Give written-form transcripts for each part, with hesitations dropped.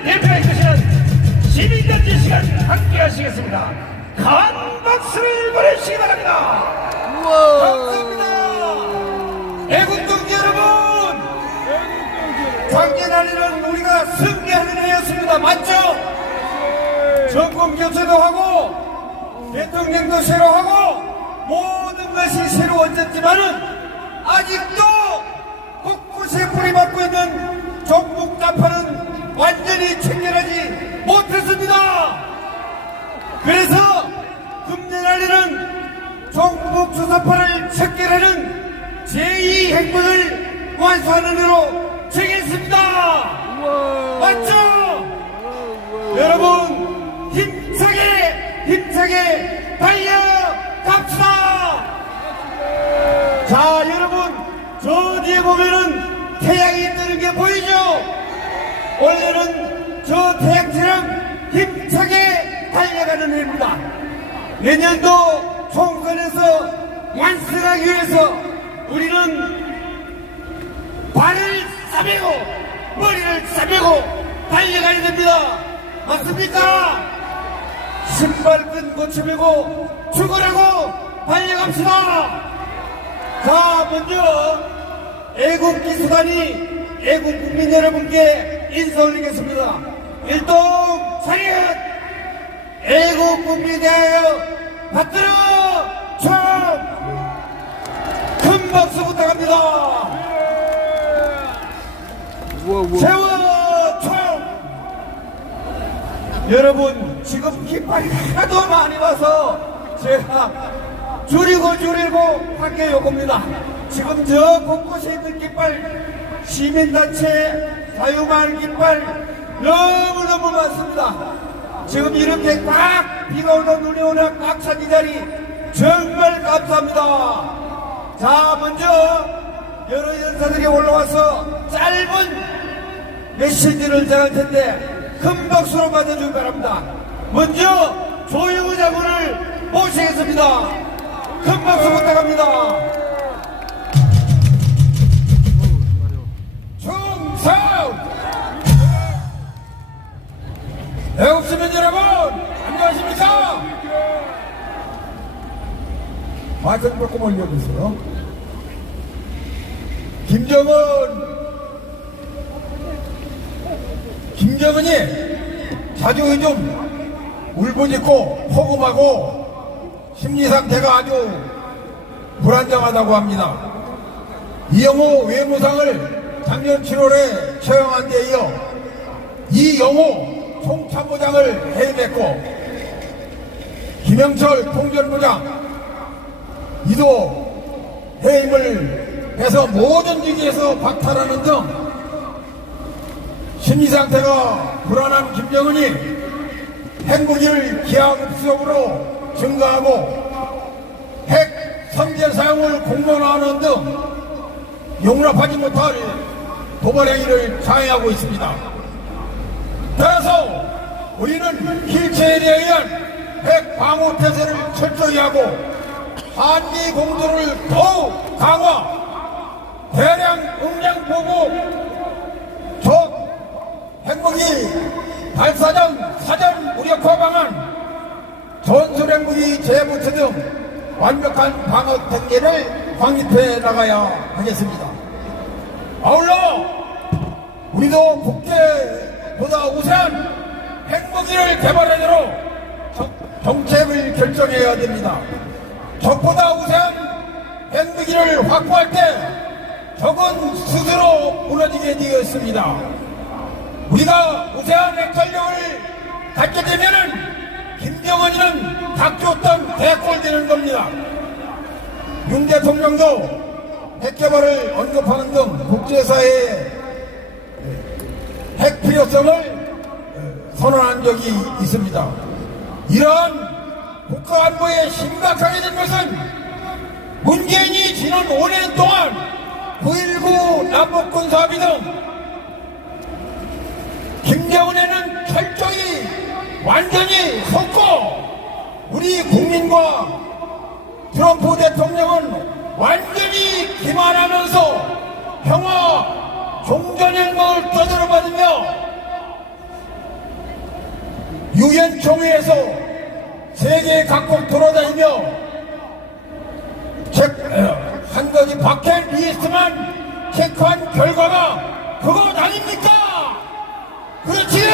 국민을 대표해 주시는 시민단체 시간 함께 하시겠습니다. 큰 박수를 보내주시기 바랍니다. 감사합니다. 애국동지 여러분, 광개날에는 우리가 승리하는 해였습니다. 맞죠? 정권 교체도 하고 대통령도 새로 하고 모든 것이 새로워졌지만은 아직도 곳곳에 뿌리박고 있는 종북 나파는 완전히 체결하지 못했습니다. 그래서 금년날에는 종북 주사파를 체결하는 제2행보를 완수하는 일로 정했습니다. 맞죠? 여러분 힘차게 달려갑시다. 자, 여러분 저 뒤에 보면은 태양이 뜨는 게 보이죠? 원래는 저 태양처럼 힘차게 달려가는 해입니다. 내년도 총선에서 완승하기 위해서 우리는 발을 싸매고 머리를 싸매고 달려가야 됩니다. 맞습니까? 신발끈 고쳐매고 죽으라고 달려갑시다. 자, 먼저 애국기수단이 애국국민 여러분께 인사 올리겠습니다. 일동 차렷! 애국국민에 대하여 받들어 총! 큰 박수 부탁합니다. 세워 총! 여러분 지금 깃발이 하도 많이 와서 제가 줄이고 밖에 요겁니다. 지금 저 곳곳에 있는 깃발, 시민단체 자유마을 깃발 너무너무 많습니다. 지금 이렇게 꽉 비가 오나 눈이 오나 꽉 찬 이 자리 정말 감사합니다. 자, 먼저 여러 연사들이 올라와서 짧은 메시지를 전할 텐데 큰 박수로 맞아주기 바랍니다. 먼저 조영우 장군을 모시겠습니다. 큰 박수 부탁합니다. 충성! 애국시민 여러분, 안녕하십니까? 마이크를 조금 올려주세요. 김정은이 자주 요즘 울부짖고 포금하고 심리상태가 아주 불안정하다고 합니다. 이영호 외무상을 작년 7월에 처형한 데 이어 이영호 총참모장을 해임했고 김영철 통전부장 이도 해임을 해서 모든 직위에서 박탈하는 등 심리상태가 불안한 김정은이 핵무기를 기하급수적으로 증가하고 핵 선제 사용을 공론화하는 등 용납하지 못할 도발 행위를 자행하고 있습니다. 따라서 우리는 필체에 의한 핵 방어 태세를 철저히 하고 한미 공조를 더욱 강화, 대량 응량 보고 적 핵무기 발사장 사전 무력화 방안, 전술핵무기 재부처 등 완벽한 방어 단계를 확립해 나가야 하겠습니다. 아울러 우리도 국제보다 우세한 핵무기를 개발하도록 정책을 결정해야 됩니다. 적보다 우세한 핵무기를 확보할 때 적은 스스로 무너지게 되어 있습니다. 우리가 우세한 핵전력을 갖게 되면은 김정은이는 닥쳤던 대꼴되는 겁니다. 윤 대통령도 핵개발을 언급하는 등 국제사회의 핵 필요성을 선언한 적이 있습니다. 이러한 국가안보에 심각하게 된 것은 문재인이 지난 5년 동안 9.19 남북군사합의 등 김정은에는 철저히 완전히 속고 우리 국민과 트럼프 대통령은 완전히 기만하면서 평화 종전행동을 떠들어받으며 유엔 총회에서 세계 각국 돌아다니며 한 가지 버킷리스트만 체크한 결과가 그것 아닙니까? 그렇지요?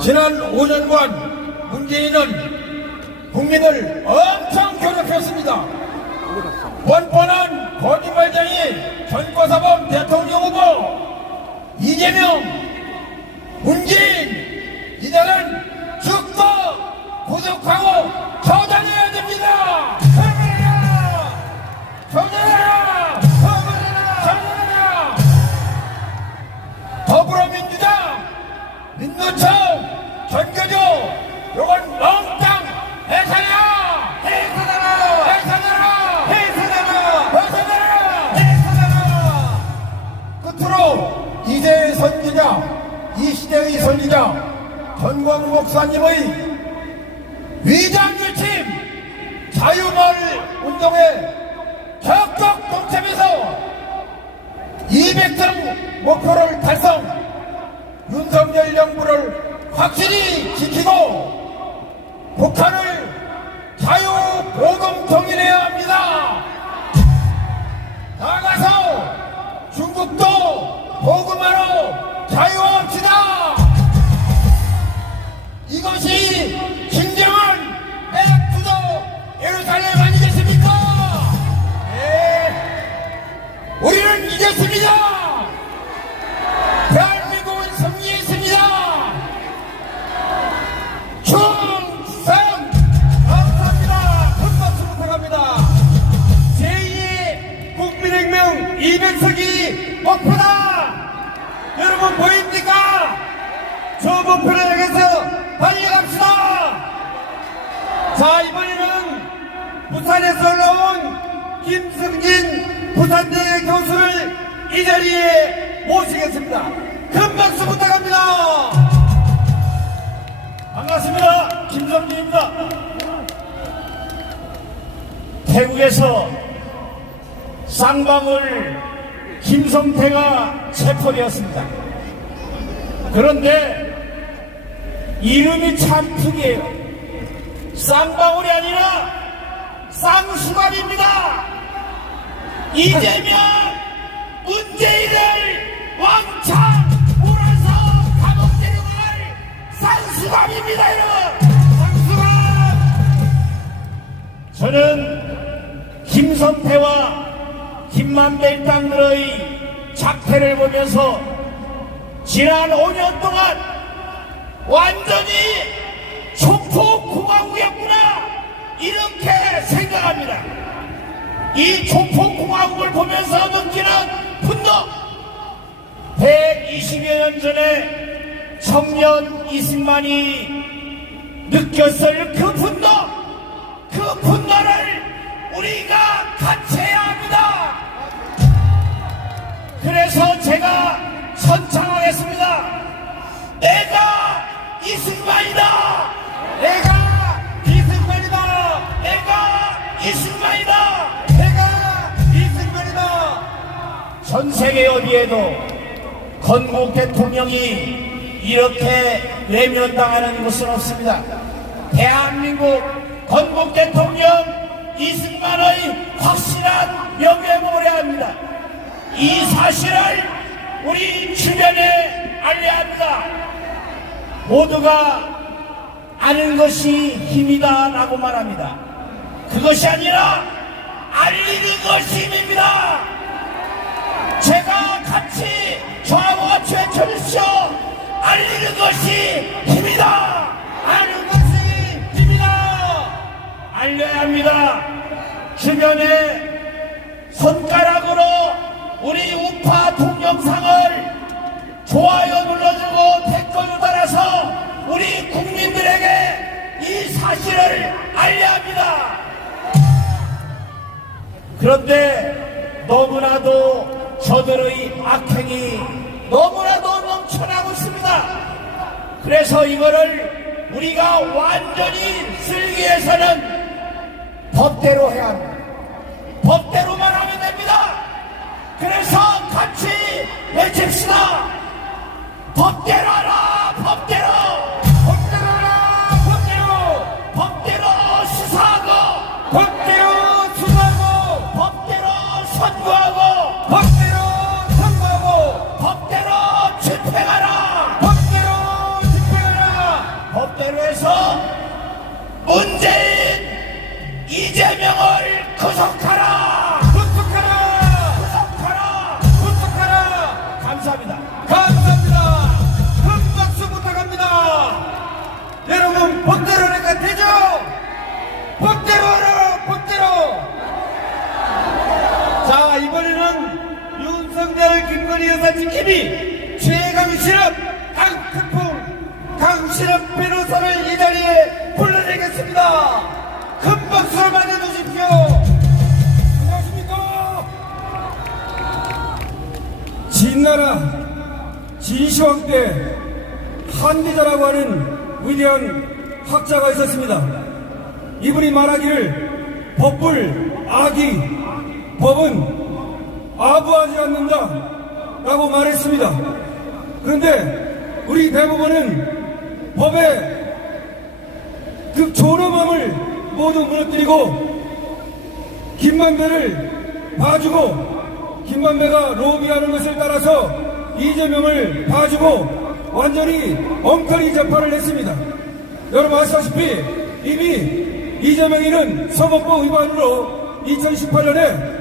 지난 5년간 문재인은 국민을 엄청 괴롭혔습니다. 뻔뻔한 거짓말쟁이 전과사범 대통령 후보 이재명, 문재인 이제는 죽도 구속하고 처단해야 됩니다. 처단해라! 처단해라! 더불어민주당, 민노총, 전교조 요건 몽땅 해산해라! 해산해라! 해산해라! 해산해라! 해산해라! 해산해라! 끝으로 이세의 선지자, 이 시대의 선지자 전광 목사님의 위장 유침 자유마을 운동에 적극 동참해서 200점 목표를 달성, 윤석열 정부를 확실히 지키고 북한을 자유보금 통일해야 합니다. 나아가서 중국도 보금하러 자유합시다. 이것이 진정한 백투더 예루살렘 아니겠습니까? 네, 우리는 이겼습니다. 대한민국은 승리했습니다. 충성! 감사합니다. 큰 박수 부탁합니다. 제2의 국민혁명 200석이 목표다. 여러분 보입니까? 저 목표를 향해서 달려갑시다. 자, 이번에는 부산에서 올라온 김승진 부산대 교수를 이 자리에 모시겠습니다. 큰 박수 부탁합니다. 반갑습니다. 김성진입니다. 태국에서 쌍방울 김성태가 체포되었습니다. 그런데 이름이 참 특이해요. 쌍방울이 아니라 쌍수갑입니다. 이재명, 문재인을 왕창 몰아서 감옥 데려갈 쌍수갑입니다, 여러분. 쌍수갑. 저는 김성태와 김만배 일당들의 작태를 보면서 지난 5년 동안 완전히 촉포공화국이었구나 이렇게 생각합니다. 이 촉포공화국을 보면서 느끼는 분노, 120여 년 전에 청년 이승만이 느꼈을 그 분노, 그 분노를 우리가 같이 해야 합니다. 그래서 제가 선창하겠습니다. 내가 이승만이다. 내가 이승만이다. 내가 이승만이다. 내가 이승만이다. 전 세계 어디에도 건국 대통령이 이렇게 외면당하는 곳은 없습니다. 대한민국 건국 대통령 이승만의 확실한 명예를 합니다. 이 사실을 우리 주변에 알려야 합니다. 모두가 아는 것이 힘이다 라고 말합니다. 그것이 아니라 알리는 것이 힘입니다. 제가 같이 저하고 같이 외쳐주시오. 알리는 것이 힘이다. 아는 것이 힘이다. 알려야 합니다. 주변에 손가락으로 우리 우파 동영상을 좋아요 눌러주고 댓글을 달아서 우리 국민들에게 이 사실을 알려야 합니다. 그런데 너무나도 저들의 악행이 너무나도 넘쳐나고 있습니다. 그래서 이거를 우리가 완전히 쓰기 위해서는 법대로 해야 합니다. 법대로만 하면 됩니다. 그래서 같이 외칩시다. 법대로 하라, 법대로. 법대로 하라, 법대로. 법대로 시사하고, 법대로 수사하고, 법대로 선거하고, 법대로 선거하고, 법대로 집행하라. 법대로 집행하라. 법대로 해서 문재인, 이재명을 구속하라. 구속하라. 구속하라. 구속하라. 감사합니다. 감사합니다. 큰 박수 부탁합니다. 여러분 법대로 하니까 되죠? 법대로 하라, 법대로. 자, 이번에는 윤석열 김건희 여사 지킴이 최강실업 강태풍 강실업 변호사를 이 자리에 불러내겠습니다. 큰 박수로 맞아주십시오. 안녕하십니까? 진나라 진시황 때 한대자라고 하는 위대한 학자가 있었습니다. 이분이 말하기를 법불 악이 법은 아부하지 않는다 라고 말했습니다. 그런데 우리 대법원은 법의 그 존엄함을 모두 무너뜨리고 김만배를 봐주고 김만배가 로비하는 것을 따라서 이재명을 봐주고 완전히 엉터리 재판을 했습니다. 여러분 아시다시피 이미 이재명이는 선거법 위반으로 2018년에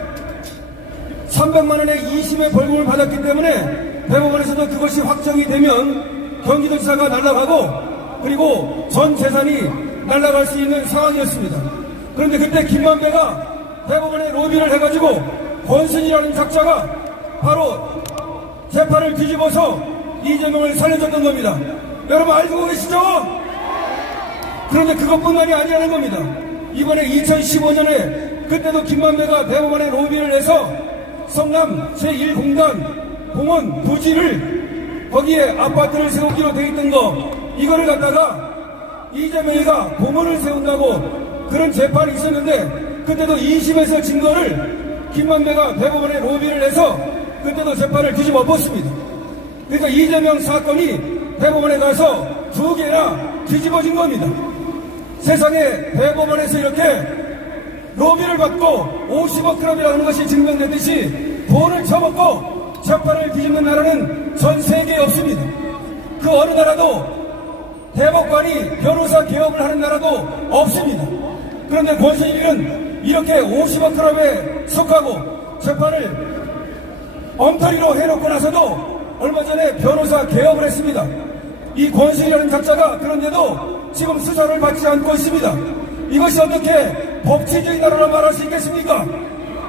300만 원의 2심의 벌금을 받았기 때문에 대법원에서도 그것이 확정이 되면 경기도지사가 날아가고 그리고 전 재산이 날아갈 수 있는 상황이었습니다. 그런데 그때 김만배가 대법원에 로비를 해가지고 권순이라는 작자가 바로 재판을 뒤집어서 이재명을 살려줬던 겁니다. 여러분 알고 계시죠? 그런데 그것뿐만이 아니라는 겁니다. 이번에 2015년에 그때도 김만배가 대법원에 로비를 해서 성남 제1공단 공원 부지를 거기에 아파트를 세우기로 돼 있던 거 이거를 갖다가 이재명이가 공원을 세운다고 그런 재판이 있었는데 그때도 2심에서 증거를 김만배가 대법원에 로비를 해서 그때도 재판을 뒤집어 엎었습니다. 그러니까 이재명 사건이 대법원에 가서 2개나 뒤집어진 겁니다. 세상에 대법원에서 이렇게 로비를 받고 50억 클럽이라는 것이 증명되듯이 돈을 쳐먹고 재판을 뒤집는 나라는 전 세계에 없습니다. 그 어느 나라도 대법관이 변호사 개업을 하는 나라도 없습니다. 그런데 권순일은 이렇게 50억 클럽에 속하고 재판을 엉터리로 해놓고 나서도 얼마 전에 변호사 개업을 했습니다. 이 권순일이라는 작자가 그런데도 지금 수사를 받지 않고 있습니다. 이것이 어떻게 법치적인 나라로 말할 수 있겠습니까?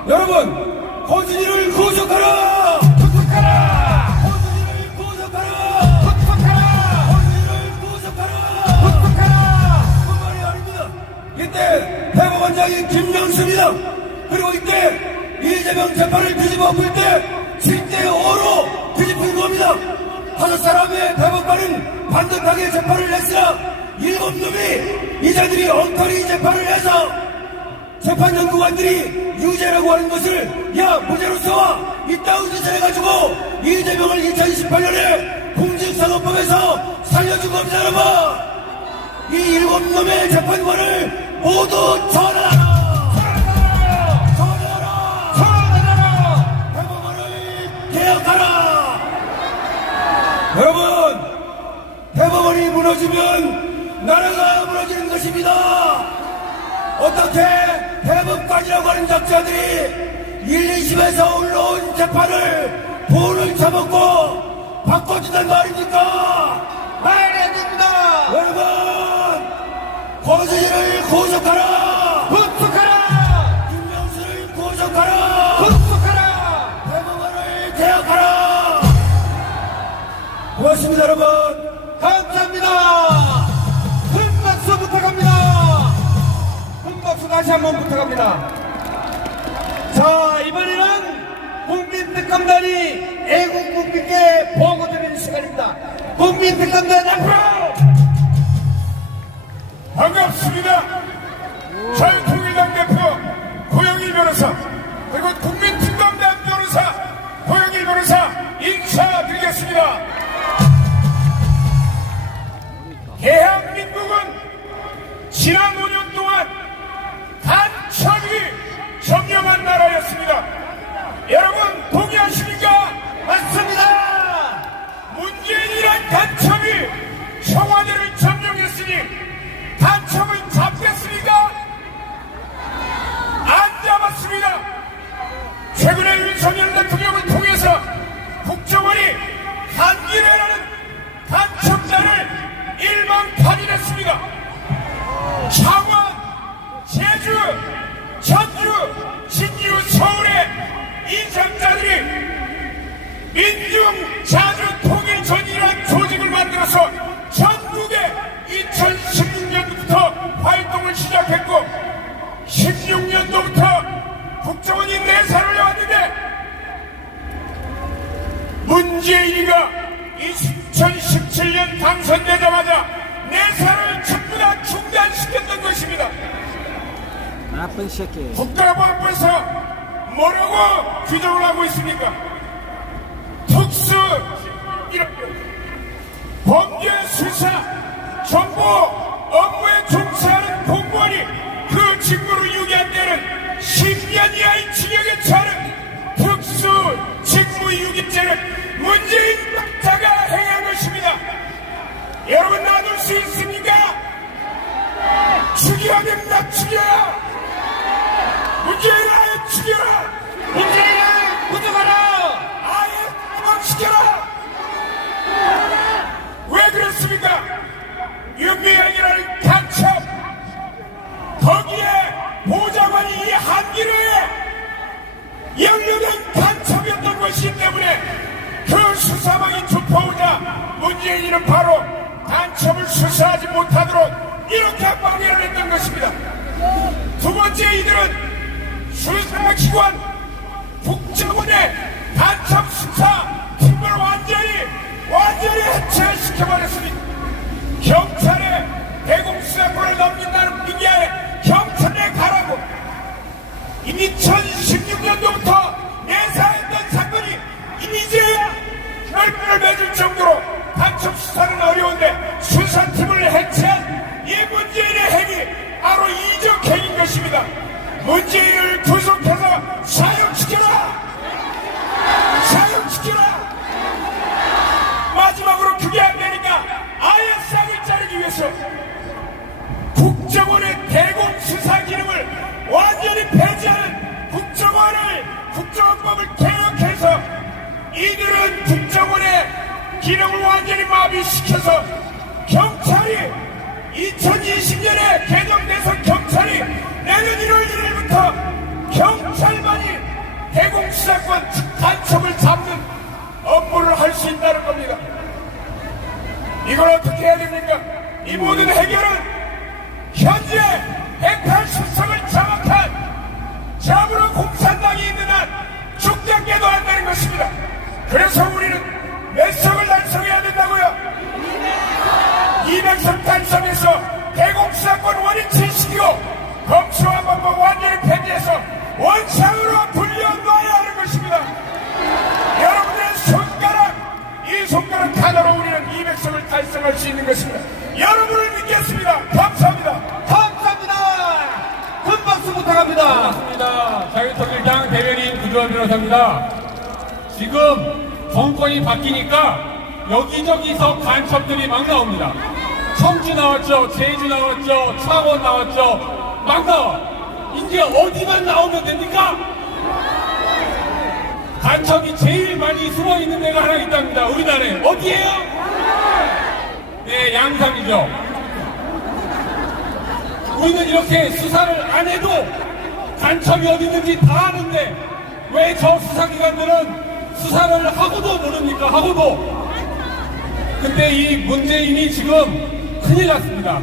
여러분, 권순일을 구속하라! 구속하라. 권순일을 구속하라! 구속하라. 권순일을 구속하라! 구속하라. 그뿐만이 아닙니다. 이때 대법원장이 김명수입니다. 그리고 이때 이재명 재판을 뒤집어 엎을 때 7대5로 뒤집힌 겁니다. 5사람의 대법관은 반듯하게 재판을 했으나 7놈이 이자들이 엉터리 재판을 해서 재판연구관들이 유죄라고 하는 것을 야 무죄로 써와 이따위 짓을 해가지고 이재명을 2018년에 공직선거법에서 살려준 겁니다. 여러분 이 7놈의 재판관을 모두 전환하라. 개혁하라! 여러분, 대법원이 무너지면 나라가 무너지는 것입니다. 어떻게 대법관이라고 하는 작자들이 1, 2심에서 올라온 재판을 돈을 쳐먹고 바꿔준단 말입니까? 말이 안 됩니다. 여러분, 권순일을 구속하라! 구속하라. 김명수를 구속하라! 구속하라. 대법원을 개혁하라! 고맙습니다, 여러분. 감사합니다. 큰 박수 부탁합니다. 큰 박수 다시 한번 부탁합니다. 자, 이번에는 국민특검단이 애국 국민께 보고드리는 시간입니다. 국민특검단 앞으로! 반갑습니다. 자유통일당 대표 고영일 변호사 그리고 국민특검단 변호사 고영일 변호사 말씀드리겠습니다. 대한민국은 지난 5년 동안 간첩이 점령한 나라였습니다. 여러분 동의하십니까? 맞습니다. 문재인이란 간첩이 청와대를 점령했으니 간첩을 잡겠습니까? 안 잡았습니다. 최근에 윤석열 대통령을 통해서 국정원이 한기래라는 간첩자를 일망파진했습니다. 창원, 제주, 전주, 진주, 서울의 이장자들이 민중자주통일전이라는 조직을 만들어서 전국에 2016년부터 활동을 시작했고 16년도부터 국정원이 내사를 해왔는데 문재인이가 2017년 당선되자마자 내사를 전부 다 중단시켰던 것입니다. 나쁜 새끼. 국가보안부에서 뭐라고 규정을 하고 있습니까? 특수 범죄 수사 정보 업무에 종사하는 공무원이 그 직무를 유기한 데는 10년 이하의 징역에 처하는 특수 직무유기죄를 문재인 박사가 행한 것입니다. 여러분 놔둘 수 있습니까? 죽여야 됩니다. 죽여야. 문재인 아예 죽여라. 문재인을 구속하라. 아예 구속시켜라. 왜 그렇습니까? 윤미향이라는 간첩 거기에 보좌관이 이 한기로에 영유된 간첩이었던 것이기 때문에 그 수사망이 좁혀오자 문재인은 바로 간첩을 수사하지 못하도록 이렇게 방해를 했던 것입니다. 두 번째, 이들은 수사기관 국정원의 간첩 수사 팀을 완전히 해체시켜버렸습니다. 경찰에 대공수사권을 넘긴다는 분야에 경찰에 가라고 2016년도부터 내사했던 사건이 이제야 결론을 맺을 정도로 간첩 수사는 어려운데 수사팀을 해체한 이 문재인의 행위 바로 이적행위인 것입니다. 문재인을 구속해서 사형시켜라! 사형시켜라! 마지막으로 그게 안 되니까 아예 싹을 자르기 위해서 국정원의 대공수사 기능을 완전히 폐지하는 국정원법을 개혁해서 이들은 국정원의 기능을 완전히 마비시켜서 경찰이 2020년에 개정돼서 경찰이 내년 1월 1일부터 경찰만이 대공수사권 간첩을 잡는 업무를 할 수 있다는 겁니다. 이걸 어떻게 해야 됩니까? 이 모든 해결은 현재 180석을 장악한 자부로 공산당이 있는 한 죽겠게도 한다는 것입니다. 그래서 우리는 몇 석을 달성해야 된다고요? 200석 달성해서 대공수사권 원위치시키고 검수완박법 완전히 폐지해서 원상으로 돌려놔야 하는 것입니다. 여러분들의 이 손가락 하나로 우리는 200석을 달성할 수 있는 것입니다. 여러분을 믿겠습니다. 감사합니다. 감사합니다. 큰 박수 부탁합니다. 반갑습니다. 자유통일당 대변인 구조원 변호사입니다. 지금 정권이 바뀌니까 여기저기서 간첩들이 막 나옵니다. 청주 나왔죠, 제주 나왔죠, 창원 나왔죠, 막 나와. 이제 어디만 나오면 됩니까? 간첩이 제일 많이 숨어있는 데가 하나 있답니다. 우리나라에. 어디예요? 네, 양산이죠. 우리는 이렇게 수사를 안 해도 간첩이 어디 있는지 다 아는데 왜 저 수사기관들은 수사를 하고도 모릅니까? 하고도. 근데 이 문재인이 지금 큰일 났습니다.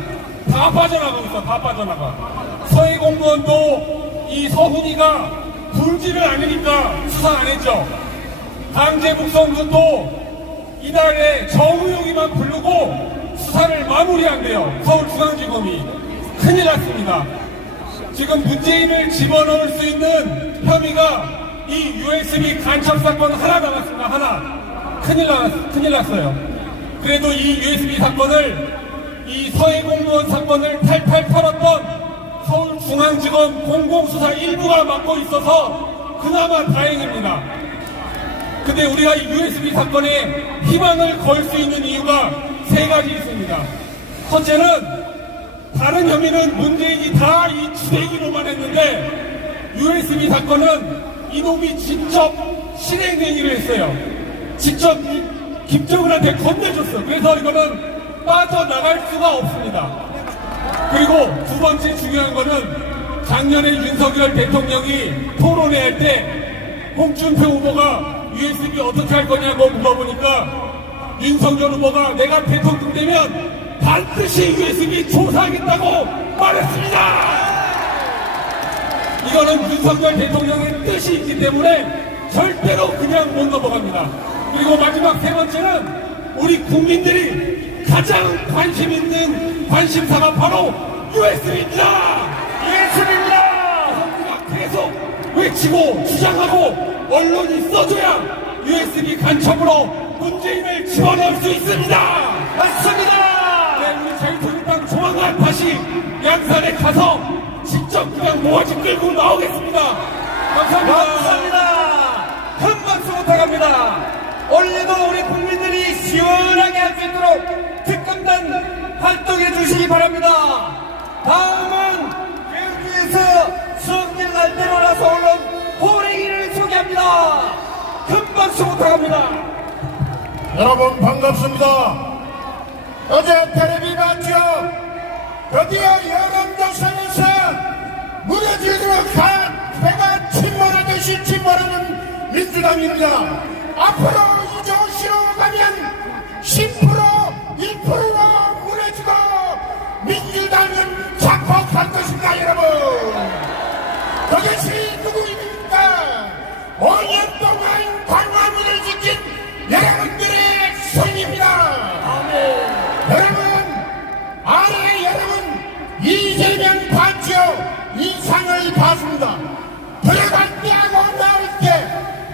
다 빠져나가고 있어. 다 빠져나가. 서해 공무원도 이 서훈이가 불지를 않으니까 수사 안 했죠. 강제 북송군도 이달에 정우용이만 부르고 수사를 마무리한대요. 서울중앙지검이. 큰일 났습니다. 지금 문재인을 집어넣을 수 있는 혐의가 이 USB 간첩 사건 하나 남았습니다. 하나. 큰일 났어요. 그래도 이 USB 사건을, 이 서해 공무원 사건을 탈탈 털었던 서울중앙지검 공공수사 1부가 맡고 있어서 그나마 다행입니다. 근데 우리가 이 USB 사건에 희망을 걸 수 있는 이유가 세 가지 있습니다. 첫째는 다른 혐의는 문재인이 다 이 주대기로만 했는데 USB 사건은 이놈이 직접 실행행위를 했어요. 직접 김정은한테 건네줬어. 그래서 이거는 빠져나갈 수가 없습니다. 그리고 두 번째 중요한 거는 작년에 윤석열 대통령이 토론회 할 때 홍준표 후보가 USB 어떻게 할 거냐고 물어보니까 윤석열 후보가 내가 대통령 되면 반드시 USB 조사하겠다고 말했습니다. 이거는 윤석열 대통령의 뜻이 있기 때문에 절대로 그냥 못 넘어갑니다. 그리고 마지막 세 번째는 우리 국민들이 가장 관심 있는 관심사가 바로 USB입니다. 예수입니다. 우리가 계속 외치고 주장하고 언론이 써줘야 USB 간첩으로 문재인을 집어넣을 수 있습니다. 맞습니다. 네, 우리 자유통일당 조만간 다시 양산에 가서 직접 그냥 모아지 끌고 나오겠습니다. 감사합니다. 감사합니다. 큰 박수 부탁합니다. 올해도 우리 국민들이 시원하게 할 수 있도록 특검단 활동해 주시기 바랍니다. 다음은 경주에서 수억년 날대로 나서 올라온 호랭이를 소개합니다. 큰 박수 부탁합니다. 여러분 반갑습니다. 어제 텔레비 봤죠? 드디어 여론조사에서 무너지도록 배가 침몰하듯이 침몰하는 민주당입니다. 앞으로 이정시로 가면 10% 1%로 무너지고 민주당은 자폭할 것입니다. 여러분 그것이 누구입니까? 5년 동안 광화문을 지킨 여러분들의 손입니다. 여러분 아래 여러분 이재명 봤죠? 이상을 봤습니다. 들어갈 때하고 나올 때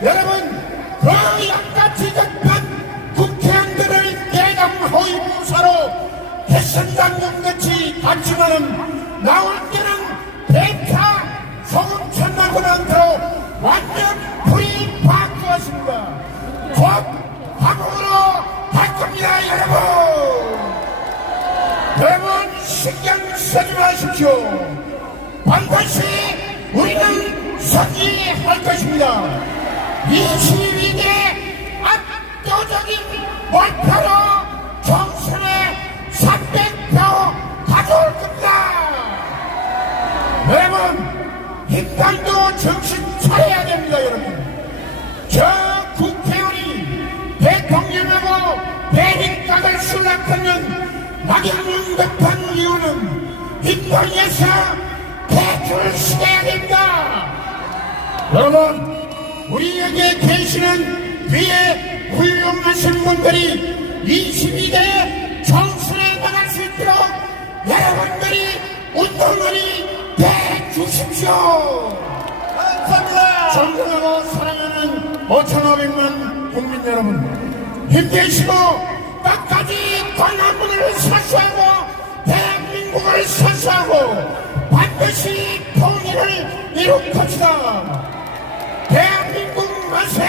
여러분 그 양같이 적은 국회의원들을 대담 호위무사로 개선장군같이 봤지만은 나올 때는 백타 소금 천나고 난도록 완전 불이 바꾸었습니다. 곧 화목으로 갈 겁니다. 여러분 신경 쓰지 마십시오. 반드시 우리는 승리할 것입니다. 22대 압도적인 몰표로 총선에 300표 가져올 겁니다. 여러분 인간도 정신 차려야 됩니다. 여러분 저 국회의원이 대통령하고 대립각을 수락하는 나경원 급한 이유는 인도에서 대출을 시켜야 됩니다. 여러분 우리에게 계시는 위에 훌륭하신 분들이 22대 총선에 나갈 수 있도록 여러분들이 운동을 대주십시오. 감사합니다. 존경하고 사랑하는 5,500만 국민 여러분 힘내시고 끝까지 광화문을 사수하고 대한민국을 사수하고 반드시 통일을 이룰 것이다. 대한민국 만세!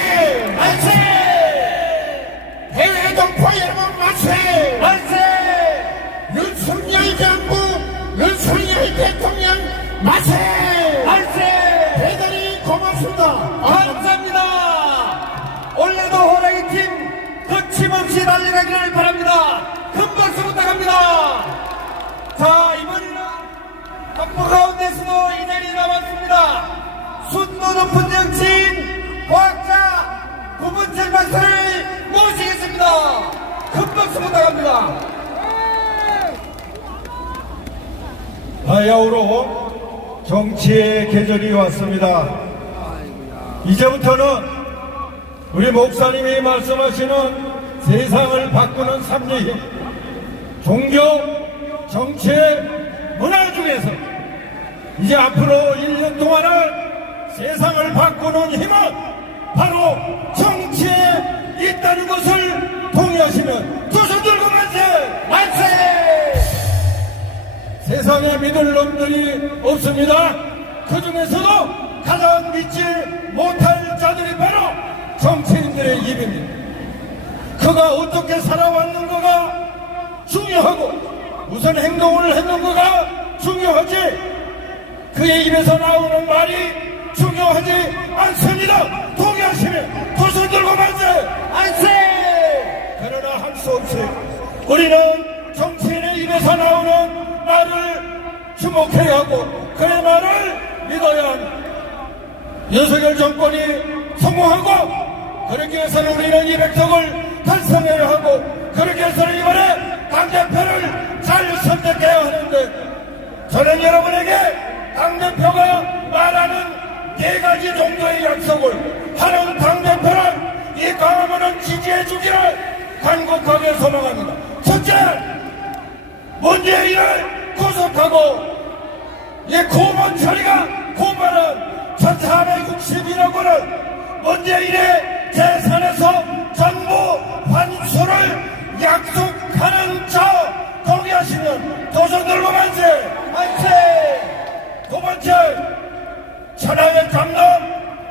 만세! 해외 동포 여러분 만세! 만세! 윤석열 정부, 윤석열 대통령 만세! 만세! 대단히 고맙습니다. 감사합니다. 올해도 호랑이팀 거침없이 달려가기를 바랍니다. 큰 박수 부탁합니다. 자, 이번에는 학부 가운데서도 이 자리에 남았습니다. 순도 높은 정치인 과학자 구문철 박사를 모시겠습니다. 큰 박수 부탁합니다. 바야흐로 정치의 계절이 왔습니다. 이제부터는 우리 목사님이 말씀하시는 세상을 바꾸는 섭리, 종교, 정치, 문화 중에서 이제 앞으로 1년 동안은 세상을 바꾸는 힘은 바로 정치에 있다는 것을 동의하시면 두 손 들고 만세! 만세! 세상에 믿을 놈들이 없습니다. 그 중에서도 가장 믿지 못할 자들이 바로 정치인들의 입입니다. 그가 어떻게 살아왔는가가 중요하고 무슨 행동을 했는가가 중요하지 그의 입에서 나오는 말이 중요하지 않습니다. 동의하시면 두 손 들고 만세! 만세! 그러나 할 수 없이 우리는 정치인의 입에서 나오는 말을 주목해야 하고 그의 말을 믿어야 합니다. 윤석열 정권이 성공하고 그렇게 해서는 우리는 200석을 달성해야 하고 그렇게 해서는 이번에 당대표를 잘 선택해야 하는데 저는 여러분에게 당대표가 말하는 4가지 정도의 약속을 하는 당대표를 이 강화문은 지지해주기를 간곡하게 소망합니다. 첫째, 문재인을 구속하고 이 고문 처리가 고발한 1461억원을 문재인의 재산에서 전부 환수를 약속하는 자 동의하시면 두 손 들고 만세! 만세! 두 번째, 천하의 장남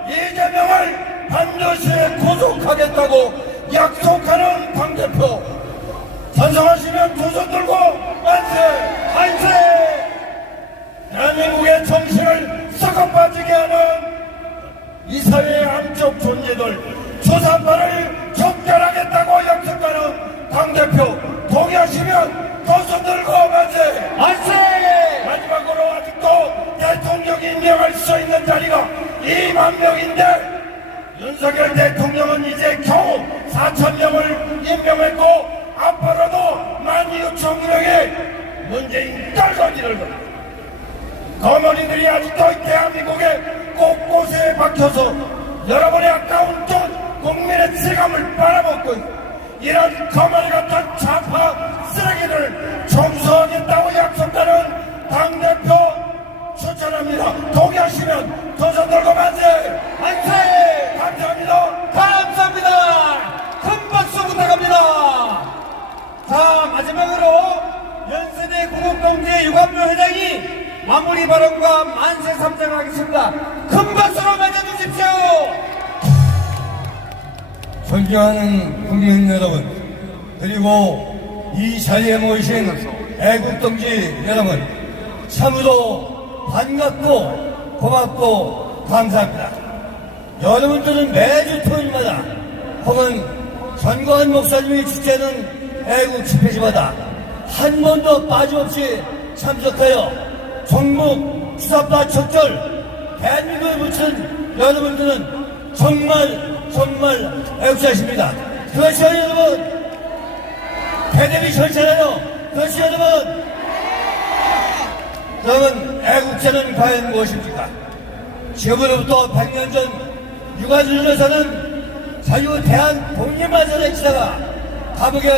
이재명을 반드시 구속하겠다고 약속하는 당대표 찬성하시면 두 손 들고 만세! 만세! 대한민국의 정신을 썩어 빠지게 하는 이 사회의 안쪽 존재들 조사파를 척결하겠다고 약속하는 당대표 동의하시면 두 손 들고 만세! 만세! 마지막으로 아직도 대통령이 임명할 수 있는 자리가 2만 명인데 윤석열 대통령은 이제 겨우 4,000명을 임명했고 앞으로도 12,600명의 문재인 떨거지를 거머리들이 아직도 이 대한민국의 곳곳에 박혀서 여러분의 아까운 돈 국민의 체감을 빨아먹고 있고 이런 거머리 같은 좌파 쓰레기를 청소하겠다고 약속하는 당대표 추천합니다. 동의하시면 두 손 들고 만세! 만세! 감사합니다. 감사합니다. 큰 박수 부탁합니다. 자, 마지막으로 연세대 구국동지 유관묘 회장이 마무리 발언과 만세 삼장하겠습니다. 큰 박수로 맞아주십시오. 존경하는 국민 여러분, 그리고 이 자리에 모이신 애국동지 여러분, 참으로 반갑고 고맙고 감사합니다. 여러분들은 매주 토요일마다 혹은 전광훈 목사님이 주최하는 애국 집회지마다 한 번도 빠짐없이 참석하여 종북 주사파 척결 대한민국에 묻힌 여러분들은 정말 애국자십니다. 그것이 여러분 대대비 절차라요. 그것이 여러분 그러면 애국자는 과연 무엇입니까? 지금으로부터 100년 전 유가준에서는 자유 대한 독립만세를 치다가 감옥에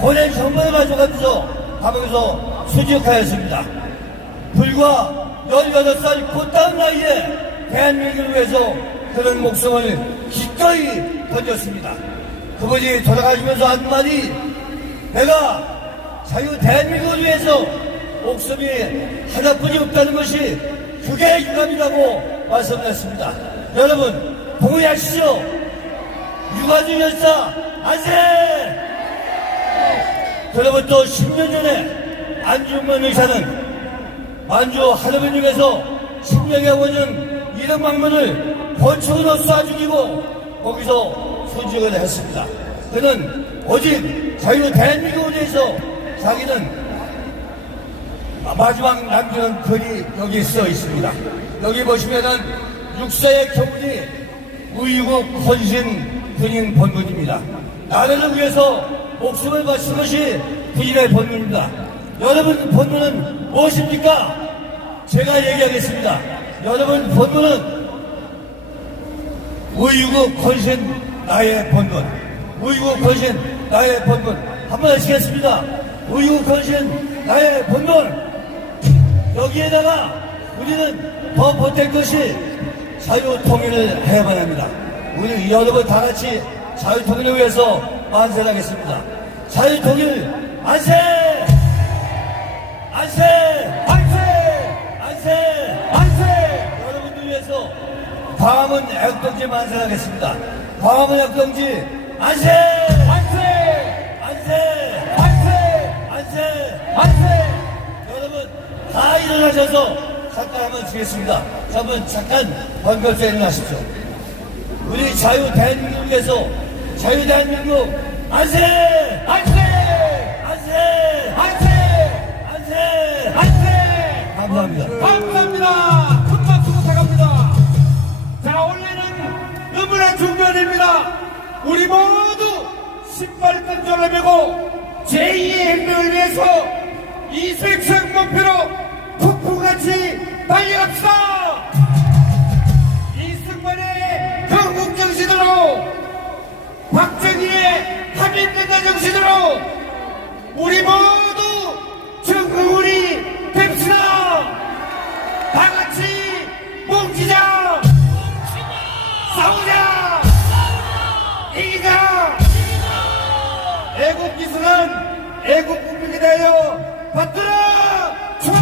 고된 형벌을 가져가면서 감옥에서 수직하였습니다. 불과 18살 곧다운 나이에 대한민국을 위해서 그런 목숨을 기꺼이 던졌습니다. 그분이 돌아가시면서 한 말이 내가 자유 대한민국을 위해서 목숨이 하나뿐이 없다는 것이 그게 유감이라고 말씀하셨습니다. 여러분 동의하시죠? 유가준 열사 만세! 여러분 또 10년 전에 안중근 의사는 만주 하루빈역에서 신명에 오는 이런 방문을 권총으로 쏴 죽이고 거기서 순직을 했습니다. 그는 오직 자유 대한민국을 위해서 자기는 마지막 남기는 글이 여기 써 있습니다. 여기 보시면은 육사의 교훈이 우이국 헌신 군인 본분입니다. 나라를 위해서 목숨을 바친 것이 군인의 본분입니다. 여러분 본분은 무엇입니까? 제가 얘기하겠습니다. 여러분 본분은 우이국 헌신 나의 본분. 우이국 헌신 나의 본분. 한번 하시겠습니다. 우이국 헌신 나의 본분. 여기에다가 우리는 더 보탤 것이 자유통일을 해야만 합니다. 우리 여러분 다 같이 자유통일을 위해서 만세를 하겠습니다. 자유통일 만세! 만세! 만세! 만세! 만세! 여러분들 위해서 광화문 애국동지 만세하겠습니다. 광화문 애국동지 만세! 만세! 만세! 만세! 만세! 만세! 여러분 다 일어나셔서 잠깐 한번 주겠습니다. 여러분 잠깐 번거롭게 일어나십시오. 우리 자유 대한민국에서 자유 대한민국 만세! 만세! 만세! 만세! 만세! 만세! 감사합니다. 감사합니다. 큰 박수 부탁합니다. 자, 원래는 너무나 중요합니다. 우리 모두 신발끈 졸라매고 제2의 혁명을 위해서 이색성 목표로 폭풍같이 달려갑시다. 이승만의 경국 정신으로 박정희의 합의된다 정신으로 우리 모두 전국우리 됩시다. 다 같이 뭉치자. 싸우자. 이기자. 애국 기술은 애국 국민이 되어 받들어. 총.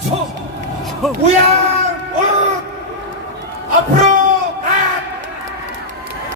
총. 총. 우야.